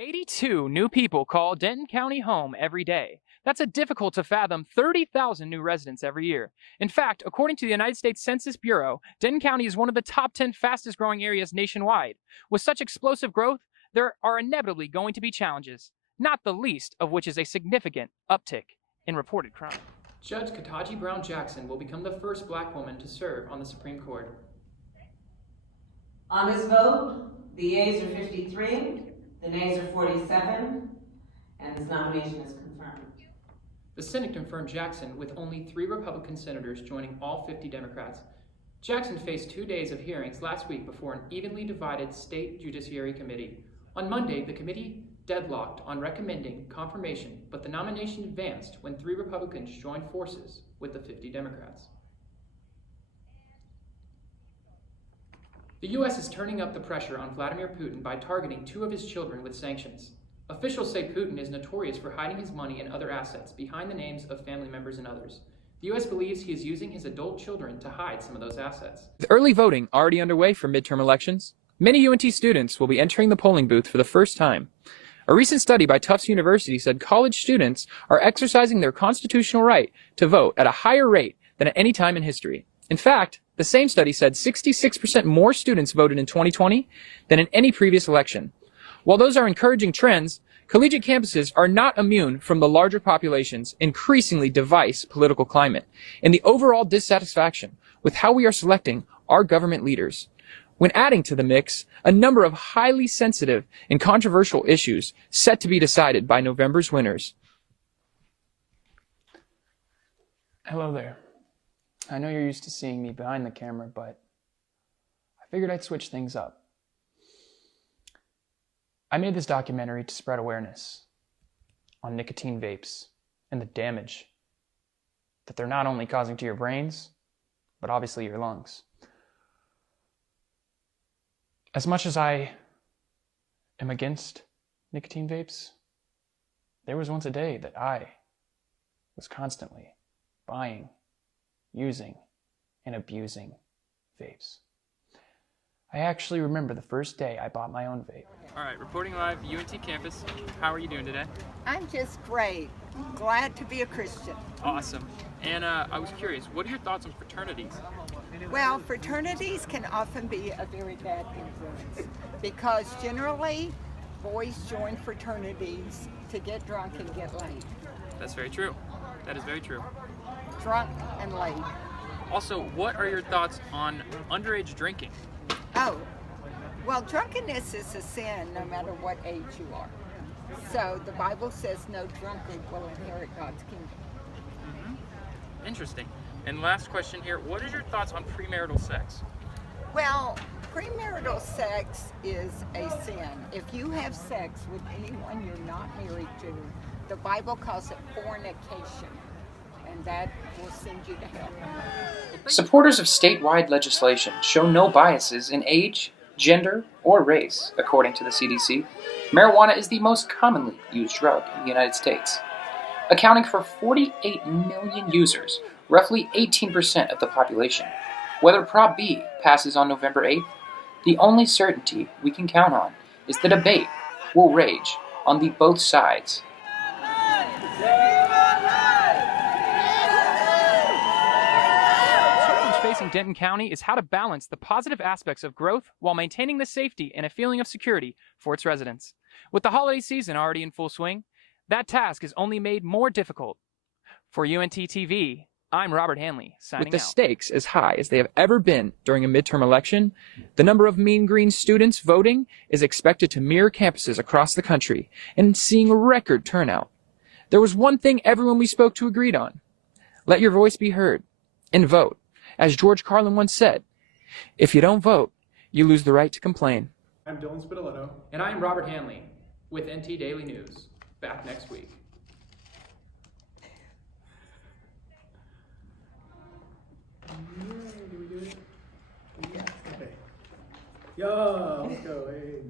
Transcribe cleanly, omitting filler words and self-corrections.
82 new people call Denton County home every day. That's a difficult to fathom 30,000 new residents every year. In fact, according to the United States Census Bureau, Denton County is one of the top 10 fastest growing areas nationwide. With such explosive growth, there are inevitably going to be challenges, not the least of which is a significant uptick in reported crime. Judge Kataji Brown Jackson will become the first black woman to serve on the Supreme Court. On this vote, the yeas are 53, the nays are 47, and this nomination is confirmed. The Senate confirmed Jackson with only 3 Republican senators joining all 50 Democrats. Jackson faced 2 days of hearings last week before an evenly divided state judiciary committee. On Monday, the committee deadlocked on recommending confirmation, but the nomination advanced when 3 Republicans joined forces with the 50 Democrats. The U.S. is turning up the pressure on Vladimir Putin by targeting 2 of his children with sanctions. Officials say Putin is notorious for hiding his money and other assets behind the names of family members and others. The U.S. believes he is using his adult children to hide some of those assets. With early voting already underway for midterm elections, many UNT students will be entering the polling booth for the first time. A recent study by Tufts University said college students are exercising their constitutional right to vote at a higher rate than at any time in history. In fact, the same study said 66% more students voted in 2020 than in any previous election. While those are encouraging trends, collegiate campuses are not immune from the larger population's increasingly diverse political climate and the overall dissatisfaction with how we are selecting our government leaders. When adding to the mix a number of highly sensitive and controversial issues set to be decided by November's winners. Hello there. I know you're used to seeing me behind the camera, but I figured I'd switch things up. I made this documentary to spread awareness on nicotine vapes and the damage that they're not only causing to your brains, but obviously your lungs. As much as I am against nicotine vapes, there was once a day that I was constantly buying, using, and abusing vapes. I actually remember the first day I bought my own vape. All right, reporting live, UNT campus. How are you doing today? I'm just great. Glad to be a Christian. Awesome. And I was curious, what are your thoughts on fraternities? Well, fraternities can often be a very bad influence because generally boys join fraternities to get drunk and get laid. That's very true. That is very true. Drunk and laid. Also, what are your thoughts on underage drinking? Oh, well, drunkenness is a sin no matter what age you are. So the Bible says no drunkard will inherit God's kingdom. Mm-hmm. Interesting. And last question here, what is your thoughts on premarital sex? Well, premarital sex is a sin. If you have sex with anyone you're not married to, the Bible calls it fornication, and that will send you to hell. Supporters of statewide legislation show no biases in age, gender, or race, according to the CDC. Marijuana is the most commonly used drug in the United States. Accounting for 48 million users, roughly 18% of the population. Whether Prop B passes on November 8th, the only certainty we can count on is the debate will rage on the both sides. Facing Denton County is how to balance the positive aspects of growth while maintaining the safety and a feeling of security for its residents. With the holiday season already in full swing, that task is only made more difficult. For UNT TV, I'm Robert Hanley, signing out. With the stakes as high as they have ever been during a midterm election, the number of Mean Green students voting is expected to mirror campuses across the country and seeing a record turnout. There was one thing everyone we spoke to agreed on. Let your voice be heard and vote. As George Carlin once said, if you don't vote, you lose the right to complain. I'm Dylan Spitaletto. And I'm Robert Hanley with NT Daily News. Back next week. Did we do it? Yes. Okay. Yo, let's go. Hey.